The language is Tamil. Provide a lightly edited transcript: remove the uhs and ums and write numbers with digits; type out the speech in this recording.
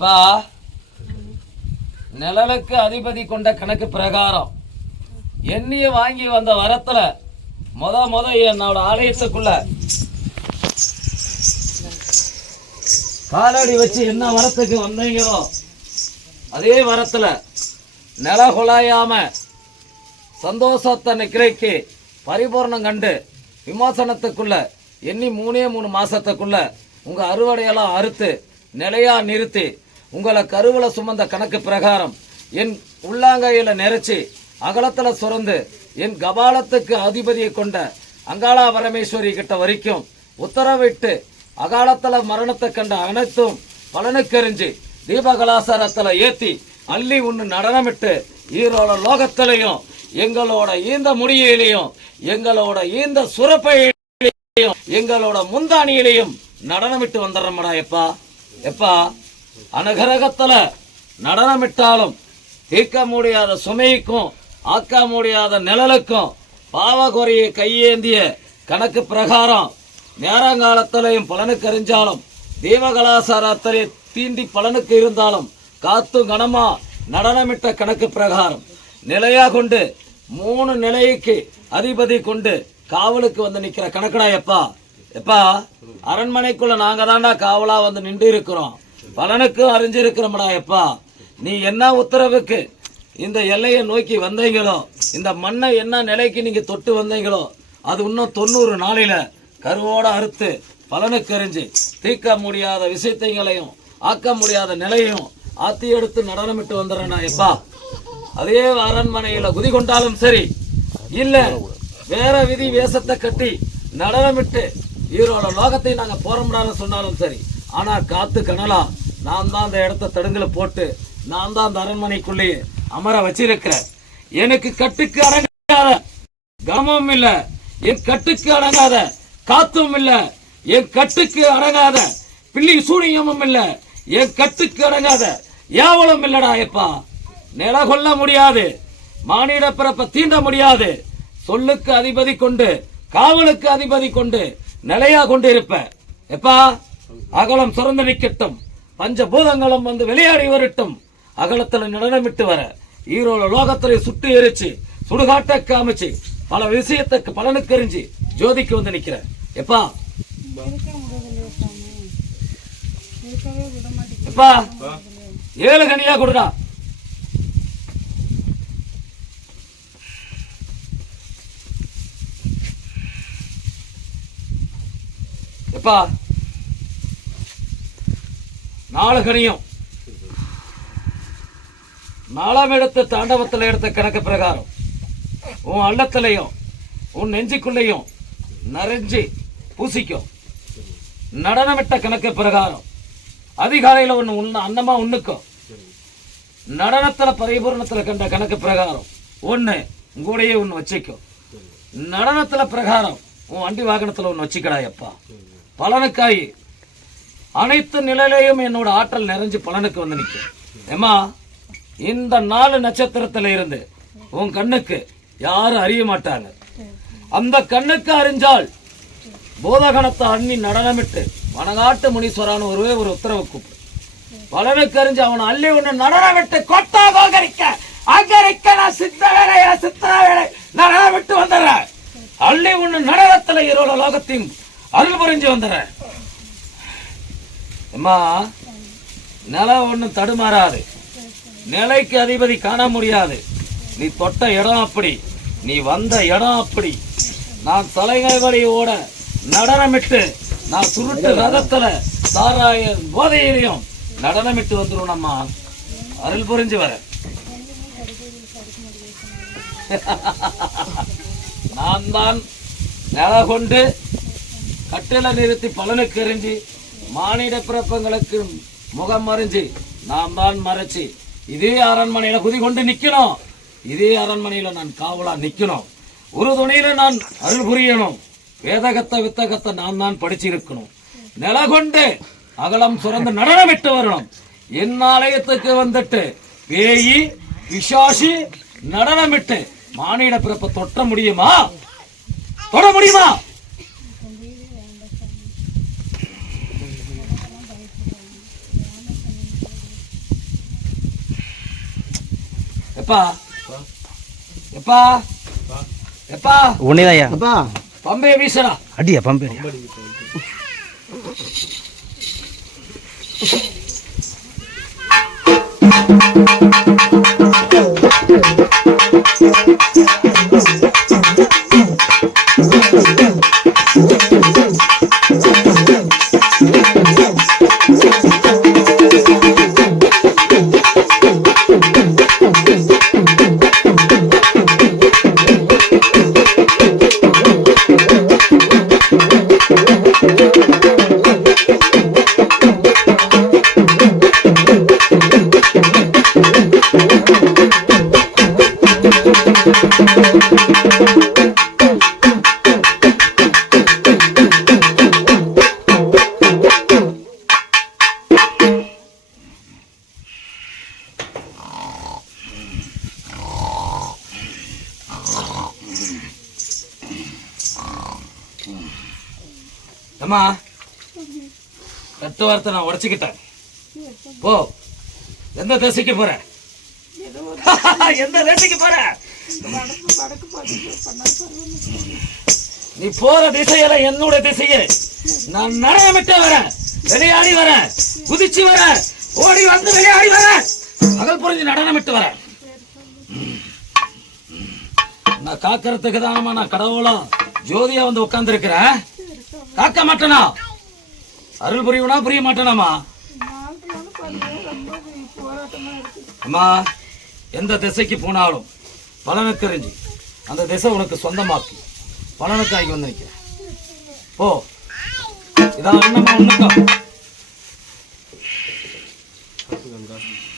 எப்பா நிழலுக்கு அதிபதி கொண்ட கணக்கு பிரகாரம் எண்ணிய வாங்கி வந்த வரத்துல முத என்னோட ஆலயத்துக்குள்ள காலடி வச்சு என்ன வரத்துக்கு வந்தீங்களோ அதே வரத்துல நில குழாயாம சந்தோஷத்தை நிக்கிறைக்கு பரிபூர்ணம் கண்டு விமோசனத்துக்குள்ள எண்ணி 3 மாசத்துக்குள்ள உங்க அறுவடையெல்லாம் அறுத்து நிலையா நிறுத்தி உங்களை கருவில சுமந்த கணக்கு பிரகாரம் என் உள்ளாங்கையில நிறைச்சி அகலத்துல சுரந்து என் கபாலத்துக்கு அதிபதியை கொண்ட அங்காளா பரமேஸ்வரி கிட்ட வரைக்கும் உத்தரவிட்டு அகாலத்துல மரணத்தை கண்ட அனைத்தும் பலனுக்கெறிஞ்சு தீபகலாசாரத்துல ஏத்தி அள்ளி ஒண்ணு நடனமிட்டு ஈரோட லோகத்திலையும் எங்களோட ஈந்த முடியிலையும் எங்களோட ஈந்த சுரப்பையிலையும் எங்களோட முந்தானியிலையும் நடனமிட்டு வந்துடுறோம்டா. எப்பா அனுகிரகத்துல நடனமிட்டாலும் தீர்க்க முடியாத சுமைக்கும் ஆக்க முடியாத நிழலுக்கும் பாவகுறையை கையேந்திய கணக்கு பிரகாரம் நேரங்காலத்திலையும் பலனுக்கு அறிஞ்சாலும் தீபகலாசாரத்திலே தீண்டி பலனுக்கு இருந்தாலும் காத்து கனமா நடனமிட்ட கணக்கு பிரகாரம் நிலையா கொண்டு 3 நிலைக்கு அதிபதி கொண்டு காவலுக்கு வந்து நிக்கிற கணக்கடா. எப்பா அரண்மனைக்குள்ள நாங்க தாண்டா காவலா வந்து நின்று இருக்கிறோம், பலனுக்கும் அறிஞ்சிருக்கிறோம்டா. எப்பா நீ என்ன உத்தரவுக்கு இந்த எல்லையை நோக்கி வந்தீங்களோ, இந்த மண்ணை என்ன நிலைக்கு நீங்க தொட்டு வந்தீங்களோ, அது இன்னும் 90 நாளில கருவோட அறுத்து பலனுக்கு அறிஞ்சு தீர்க்க முடியாத விஷயத்தைகளையும் ஆக்க முடியாத நிலையும் ஆத்தி எடுத்து நடனமிட்டு வந்துடுறேன்டா. எப்பா அதே அரண்மனையில குதி கொண்டாலும் சரி, இல்ல வேற விதி வேஷத்தை கட்டி நடனமிட்டு ஈரோட லோகத்தை நாங்க போறோம்டான்னு சொன்னாலும் சரி, ஆனா காத்து கனலா நான் தான் அந்த இடத்த தடுங்கல போட்டு நான் தான் அந்த அரண்மனைக்குள்ளேயே அமர வச்சிருக்கிறேன். எனக்கு கட்டுக்கு அடங்காத கமமும் இல்ல, என் கட்டுக்கு அடங்காத காத்தும் இல்ல, என் கட்டுக்கு அடங்காத பில்லி சூனியமும் இல்ல, என் கட்டுக்கு அடங்காத ஏவலும் இல்லடா. எப்பா நில கொள்ள முடியாது, மானிட பிறப்ப தீண்ட முடியாது, சொல்லுக்கு அதிபதி கொண்டு காவலுக்கு அதிபதி கொண்டு நிலையா கொண்டு இருப்ப. எப்பா அகலம் சுரந்து நிக்கட்டும், பஞ்சபூதங்களும் வந்து விளையாடி வரட்டும், அகலத்துல நடனமிட்டு வர ஈரோட லோகத்திலே சுட்டு எரிச்சு சுடுகாட்ட காமிச்சு பல விஷயத்துக்கு பலனுக்கு எரிஞ்சு ஜோதிக்கு வந்து நிக்கிற. எப்பா எப்பா 7 கனியா கொடுடா. எப்பா 4 கனியும் 4ஆம் இடத்து தாண்டவத்தில் எடுத்த கணக்கு பிரகாரம் உன் அல்லத்திலையும் உன் நெஞ்சுக்குள்ளையும் நரைஞ்சி பூசிக்கும். நடனமிட்ட கணக்கு பிரகாரம் அதிகாலையில ஒன்னு அன்னமா ஒண்ணுக்கும். நடனத்துல பரிபூர்ணத்துல கண்ட கணக்கு பிரகாரம் ஒண்ணு உங்கூடையே ஒண்ணு வச்சுக்கும். நடனத்துல பிரகாரம் உன் வண்டி வாகனத்துல ஒண்ணு வச்சுக்கடா. எப்பா பலனுக்காய் அனைத்து நிலையிலையும் என்னோட ஆற்றல் நிறைஞ்சு பலனுக்கு வந்து நிற்கும். ஏமா இந்த 4 நட்சத்திரத்துல இருந்து உன் கண்ணுக்கு யாரும் அறிய மாட்டாங்க. அந்த கண்ணுக்கு அறிஞ்சால் போதகணத்தை அண்ணி நடனமிட்டு வனகாட்டு முனீஸ்வரான ஒருவே ஒரு உத்தரவு கூப்பிடு. பலனுக்கு அறிஞ்சு அவனை அள்ளி ஒண்ணு நடனமிட்டு கொட்டா அங்கரிக்க நான் சித்த வேலை நடனமிட்டு வந்துடுறேன். அள்ளி ஒண்ணு நடனத்துல இருள லோகத்தையும் அருள் புரிஞ்சு வந்துடுறேன். அம்மா நிலம் ஒண்ணும் தடுமாறாது, நிலைக்கு அதிபதி காண முடியாது. நீ தொட்ட இடம் அப்படி, நீ வந்த இடம் அப்படி. நான் தலைகை வழி ஓட நடனமிட்டு நான் சுருட்டு ரதத்துல சாராய போதையிலையும் நடனமிட்டு வந்துடும். நம்ம அருள் புரிஞ்சு வர நான் தான் நில கொண்டு கட்டில நிறுத்தி பலனுக்கு எறிஞ்சி மானிட பிறப்பங்களுக்கு முகம் மறைஞ்சி நான் தான் மறைச்சி இதே அரண்மனையில குதி கொண்டு நிக்கணும். இதே அரண்மனையில நான் காவலா நிக்கணும். ஒரு துணையில நான் அருள் புரியணும். வேதகத்தை வித்தகத்தை நான் தான் படிச்சிருக்கணும். நில கொண்டு அகலம் சுரந்து நடனமிட்டு வரணும். என் ஆலயத்துக்கு வந்துட்டு பேயி பிசாசி நடனமிட்டு மானிட பிறப்பை தொட்ட முடியுமா? தொட முடியுமா? எப்பா எப்பா எப்பா உன்னைதாயா அப்பா பம்பைய வீசடா. அடியா பம்பேரி அம்மா கட்டு வார்த்தை நான் உடச்சுக்கிட்டேன். போ. எந்த திசைக்கு போற? எந்த திசைக்கு போற? நீ போற திசையில என்னுடைய திசையே. நான் நடையமிட்டு வரேன், விளையாடி வரேன், குதிச்சு வரேன், ஓடி வந்து விளையாடி வரேன், பகல் புரிஞ்சு நடனமிட்டு வரேன். நான் காக்கிறதுக்கு தானமா நான் கடவுளும் ஜோதியா வந்து உட்கார்ந்து இருக்கிறேன். காக்க மாட்டேனா? அருள் புரியுவனா புரிய மாட்டேனாமா? அம்மா எந்த திசைக்கு போனாலும் பலனை தெரிஞ்சு அந்த திசை உனக்கு சொந்தமாக்கி பலனுக்காகி வந்து நிற்கிறேன். ஓ இதான் என்னம்மா ஒண்ணுக்கா